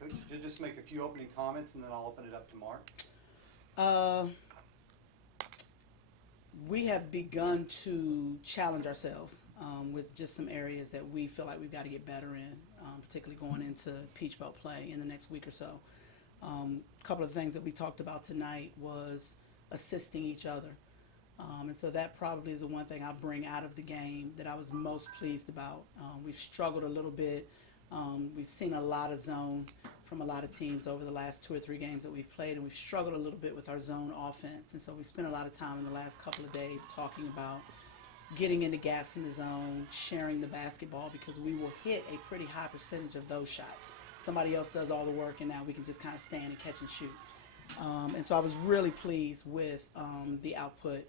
Coach, to just make a few opening comments, and then I'll open it up to Mark. We have begun to challenge ourselves with just some areas that we feel like we've got to get better in, particularly going into Peach Belt play in the next week or so. A couple of things that we talked about tonight was assisting each other. And so that probably is the one thing I bring out of the game that I was most pleased about. We've struggled a little bit. We've seen a lot of zone from a lot of teams over the last 2 or 3 games that we've played, and we've struggled a little bit with our zone offense. And so we spent a lot of time in the last couple of days talking about getting into gaps in the zone, sharing the basketball, because we will hit a pretty high percentage of those shots. Somebody else does all the work, and now we can just kind of stand and catch and shoot. And so I was really pleased with the output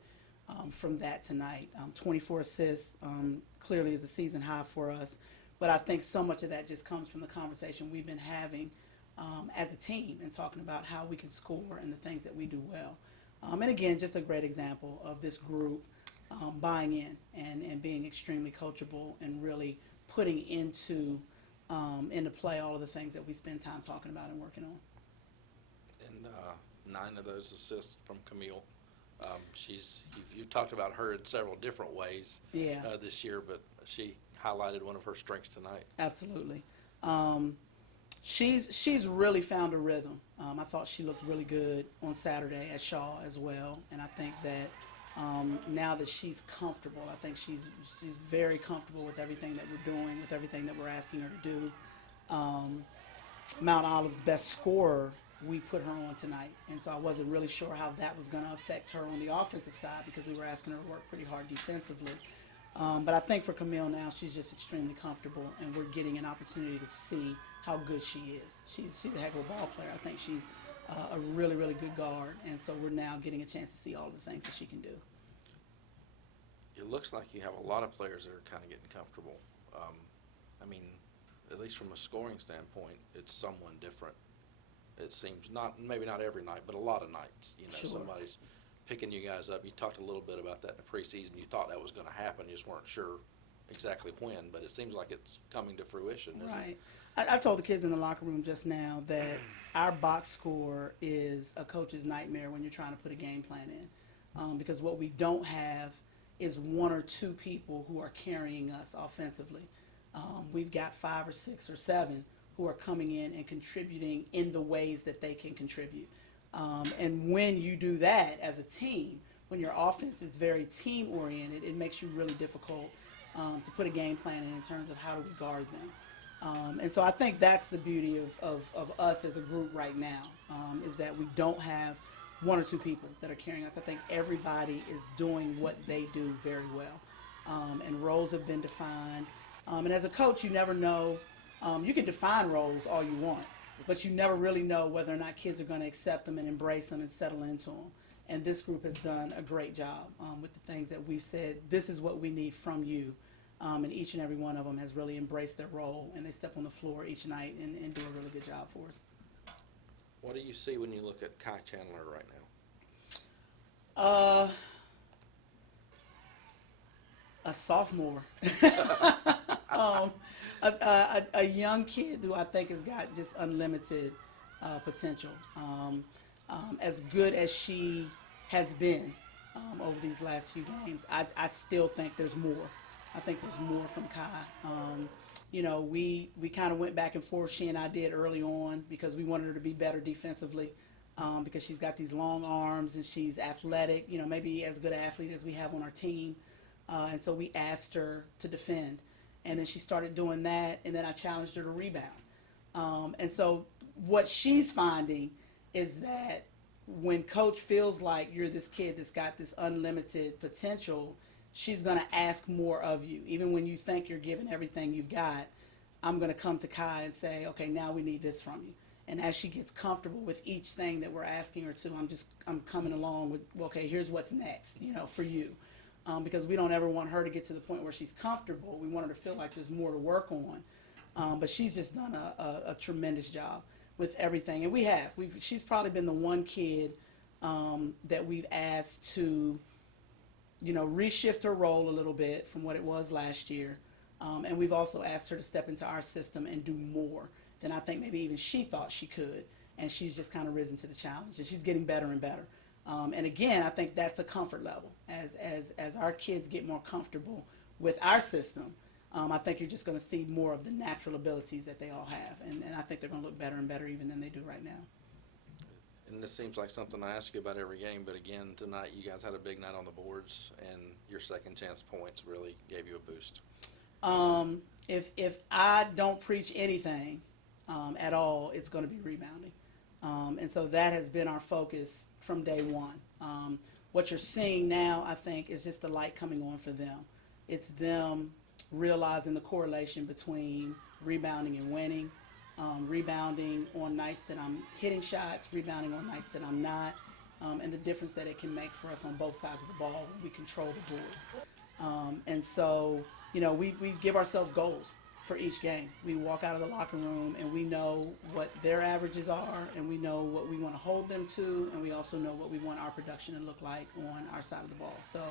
from that tonight. 24 assists clearly is a season high for us, but I think so much of that just comes from the conversation we've been having as a team and talking about how we can score and the things that we do well. And again, just a great example of this group buying in and being extremely coachable and really putting into play all of the things that we spend time talking about and working on. And 9 of those assists from Camille. You've talked about her in several different ways this year, but she highlighted one of her strengths tonight. Absolutely. She's really found a rhythm. I thought she looked really good on Saturday at Shaw as well, and I think that now that she's comfortable, I think she's very comfortable with everything that we're doing, with everything that we're asking her to do. Mount Olive's best scorer, we put her on tonight, and so I wasn't really sure how that was going to affect her on the offensive side because we were asking her to work pretty hard defensively. But I think for Camille now, she's just extremely comfortable, and we're getting an opportunity to see how good she is. She's a heck of a ball player. I think she's a really, really good guard, and so we're now getting a chance to see all the things that she can do. It looks like you have a lot of players that are kind of getting comfortable. I mean, at least from a scoring standpoint, it's someone different. It seems maybe not every night, but a lot of nights. Sure. Somebody's picking you guys up. You talked a little bit about that in the preseason. You thought that was going to happen. You just weren't sure exactly when, but it seems like it's coming to fruition. Right. I told the kids in the locker room just now that our box score is a coach's nightmare when you're trying to put a game plan in, because what we don't have is 1 or 2 people who are carrying us offensively. We've got 5 or 6 or 7 who are coming in and contributing in the ways that they can contribute. And when you do that as a team, when your offense is very team-oriented, it makes you really difficult to put a game plan in terms of how do we guard them. And so I think that's the beauty of us as a group right now, is that we don't have 1 or 2 people that are carrying us. I think everybody is doing what they do very well. And roles have been defined. And as a coach, you never know. You can define roles all you want, but you never really know whether or not kids are going to accept them and embrace them and settle into them. And this group has done a great job with the things that we've said, this is what we need from you. And each and every one of them has really embraced their role, and they step on the floor each night and do a really good job for us. What do you see when you look at Khayani Chandler right now? A sophomore. A young kid who I think has got just unlimited potential. As good as she has been over these last few games, I still think there's more. I think there's more from Kai. We kind of went back and forth, she and I did early on, because we wanted her to be better defensively, because she's got these long arms and she's athletic, maybe as good an athlete as we have on our team. And so we asked her to defend. And then she started doing that, and then I challenged her to rebound. And so what she's finding is that when coach feels like you're this kid that's got this unlimited potential, she's going to ask more of you. Even when you think you're giving everything you've got, I'm going to come to Kai and say, okay, now we need this from you. And as she gets comfortable with each thing that we're asking her to, I'm coming along with, okay, here's what's next, for you. Because we don't ever want her to get to the point where she's comfortable. We want her to feel like there's more to work on. But she's just done a tremendous job with everything. And she's probably been the one kid that we've asked to, reshift her role a little bit from what it was last year. And we've also asked her to step into our system and do more. than I think maybe even she thought she could, and she's just kind of risen to the challenge, and she's getting better and better. And again, I think that's a comfort level. As our kids get more comfortable with our system, I think you're just going to see more of the natural abilities that they all have, and I think they're going to look better and better even than they do right now. And this seems like something I ask you about every game, but again, tonight you guys had a big night on the boards, and your second chance points really gave you a boost. If I don't preach anything at all, it's going to be rebounding. And so that has been our focus from day one. What you're seeing now, I think, is just the light coming on for them. It's them realizing the correlation between rebounding and winning, rebounding on nights that I'm hitting shots, rebounding on nights that I'm not, and the difference that it can make for us on both sides of the ball when we control the boards. And so, you know, we give ourselves goals for each game. We walk out of the locker room and we know what their averages are, and we know what we want to hold them to, and we also know what we want our production to look like on our side of the ball. So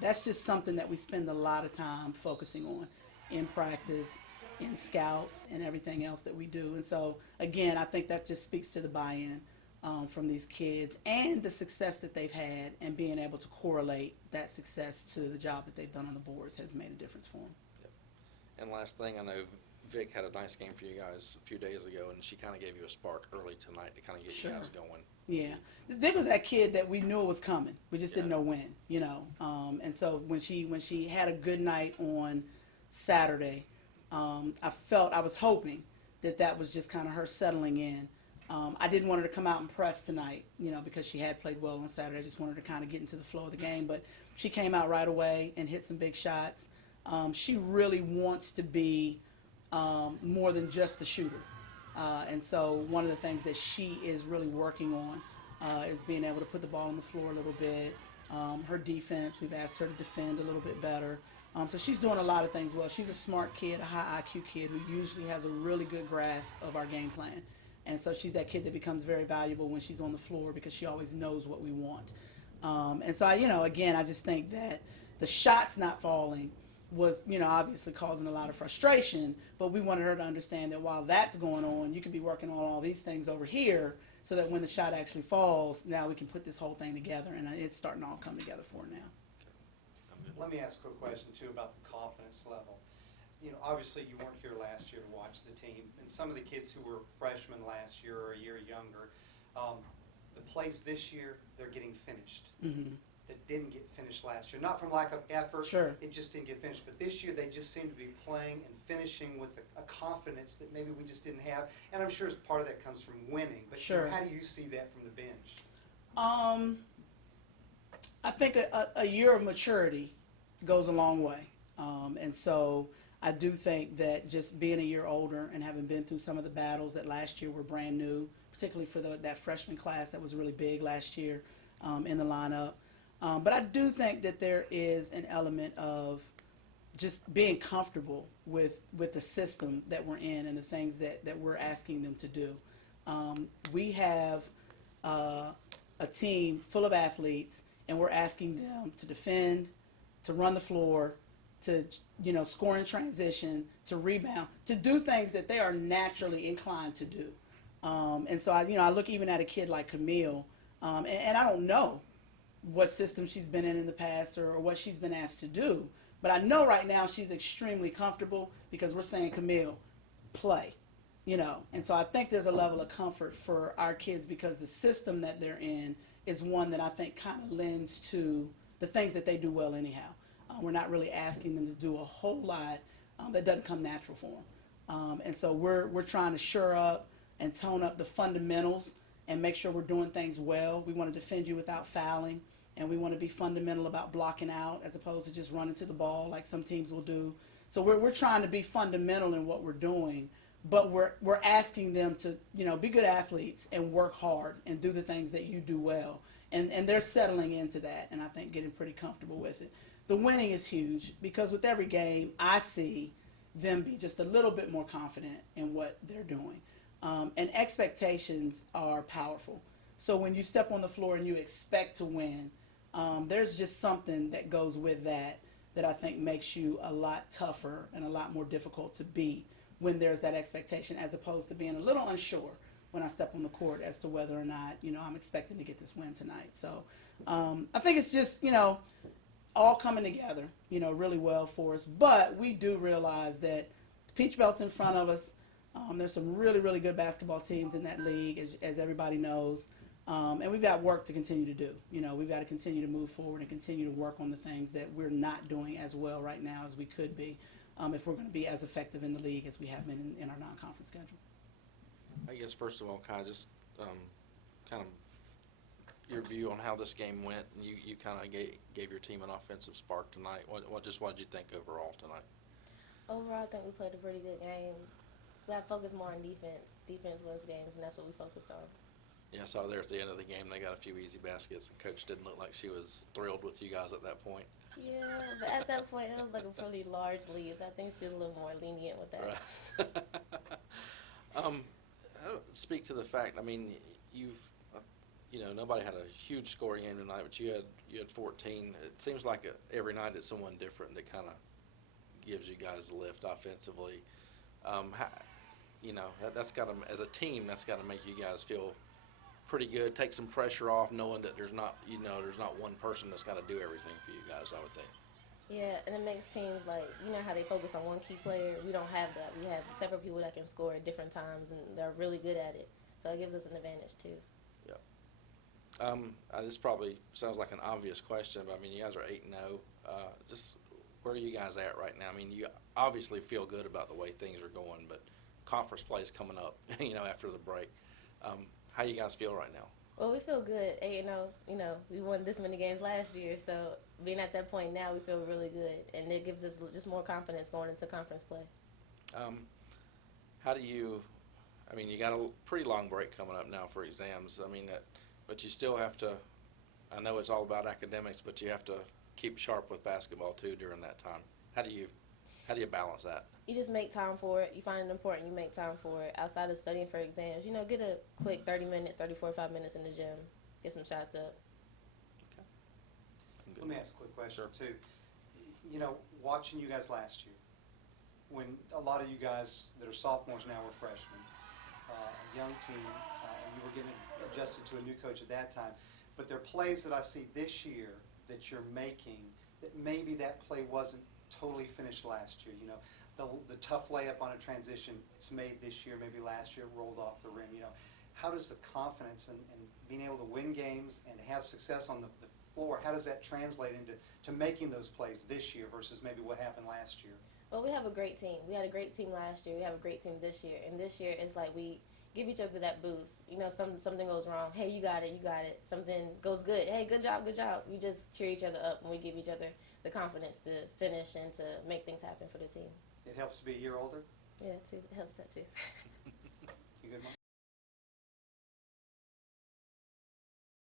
that's just something that we spend a lot of time focusing on in practice, in scouts, and everything else that we do. And so, again, I think that just speaks to the buy-in from these kids and the success that they've had, and being able to correlate that success to the job that they've done on the boards has made a difference for them. And last thing, I know Vic had a nice game for you guys a few days ago, and she kind of gave you a spark early tonight to kind of get Sure. you guys going. Yeah, Vic was that kid that we knew it was coming. We just didn't Yeah. know when, you know. And so when she had a good night on Saturday, I was hoping that was just kind of her settling in. I didn't want her to come out and press tonight, you know, because she had played well on Saturday. I just wanted her to kind of get into the flow of the game. But she came out right away and hit some big shots. She really wants to be more than just the shooter. And so one of the things that she is really working on is being able to put the ball on the floor a little bit. Her defense, we've asked her to defend a little bit better. So she's doing a lot of things well. She's a smart kid, a high IQ kid who usually has a really good grasp of our game plan. And so she's that kid that becomes very valuable when she's on the floor because she always knows what we want. And so, again, I just think that the shots not falling was, obviously causing a lot of frustration, but we wanted her to understand that while that's going on, you can be working on all these things over here so that when the shot actually falls, now we can put this whole thing together, and it's starting to all come together for her now. Let me ask a quick question, too, about the confidence level. Obviously you weren't here last year to watch the team, and some of the kids who were freshmen last year or a year younger, the plays this year, they're getting finished. Mm-hmm. That didn't get finished last year. Not from lack of effort. Sure. It just didn't get finished. But this year they just seem to be playing and finishing with a confidence that maybe we just didn't have. And I'm sure part of that comes from winning. But sure. How do you see that from the bench? I think a year of maturity goes a long way. And so I do think that just being a year older and having been through some of the battles that last year were brand new, particularly for that freshman class that was really big last year in the lineup. But I do think that there is an element of just being comfortable with the system that we're in and the things that we're asking them to do. We have a team full of athletes, and we're asking them to defend, to run the floor, to score in transition, to rebound, to do things that they are naturally inclined to do. And so I look even at a kid like Camille, and I don't know what system she's been in the past or what she's been asked to do. But I know right now she's extremely comfortable because we're saying, Camille, play, And so I think there's a level of comfort for our kids because the system that they're in is one that I think kind of lends to the things that they do well anyhow. We're not really asking them to do a whole lot that doesn't come natural for them. And so we're trying to shore up and tone up the fundamentals and make sure we're doing things well. We want to defend you without fouling. And we want to be fundamental about blocking out as opposed to just running to the ball like some teams will do. So we're trying to be fundamental in what we're doing, but we're asking them to be good athletes and work hard and do the things that you do well. And they're settling into that, and I think getting pretty comfortable with it. The winning is huge because with every game I see them be just a little bit more confident in what they're doing. And expectations are powerful. So when you step on the floor and you expect to win, there's just something that goes with that I think makes you a lot tougher and a lot more difficult to beat when there's that expectation, as opposed to being a little unsure when I step on the court as to whether or not, I'm expecting to get this win tonight. So I think it's just, all coming together, really well for us. But we do realize that the Peach Belt's in front of us. There's some really, really good basketball teams in that league, as everybody knows. And we've got work to continue to do. We've got to continue to move forward and continue to work on the things that we're not doing as well right now as we could be, if we're going to be as effective in the league as we have been in our non-conference schedule. I guess first of all, kind of your view on how this game went. You kind of gave your team an offensive spark tonight. What did you think overall tonight? Overall, I think we played a pretty good game. We got to focus more on defense. Defense wins games, and that's what we focused on. Yeah, I saw there at the end of the game they got a few easy baskets, and Coach didn't look like she was thrilled with you guys at that point. Yeah, but at that point, it was like a pretty large lead. So I think she was a little more lenient with that. Right. Speak to the fact, nobody had a huge scoring game tonight, but you had 14. It seems like every night it's someone different that kind of gives you guys a lift offensively. That's got to, as a team, that's got to make you guys feel pretty good. Take some pressure off, knowing that there's not one person that's got to do everything for you guys, I would think. Yeah, and it makes teams how they focus on one key player. We don't have that. We have several people that can score at different times, and they're really good at it. So it gives us an advantage too. This probably sounds like an obvious question, but you guys are 8-0. Just where are you guys at right now? You obviously feel good about the way things are going, but conference play is coming up, after the break. How you guys feel right now? Well, we feel good. 8-0. We won this many games last year, so being at that point now, we feel really good, and it gives us just more confidence going into conference play. How do you? You got a pretty long break coming up now for exams. But you still have to. I know it's all about academics, but you have to keep sharp with basketball too during that time. How do you balance that? You just make time for it. You find it important. You make time for it. Outside of studying for exams, get a quick 30 minutes, 45 minutes in the gym, get some shots up. Okay. Let me ask a quick question too. Watching you guys last year, when a lot of you guys that are sophomores now were freshmen, a young team, and you were getting adjusted to a new coach at that time, but there are plays that I see this year that you're making that maybe that play wasn't totally finished last year. The tough layup on a transition, it's made this year, maybe last year it rolled off the rim. How does the confidence and being able to win games and have success on the floor, how does that translate into making those plays this year versus maybe what happened last year? Well, we have a great team. We had a great team last year. We have a great team this year. And this year, it's like we give each other that boost. Something goes wrong. Hey, you got it. Something goes good. Hey, good job. We just cheer each other up, and we give each other the confidence to finish and to make things happen for the team. It helps to be a year older? Yeah, too. It helps that too. You good, Mom?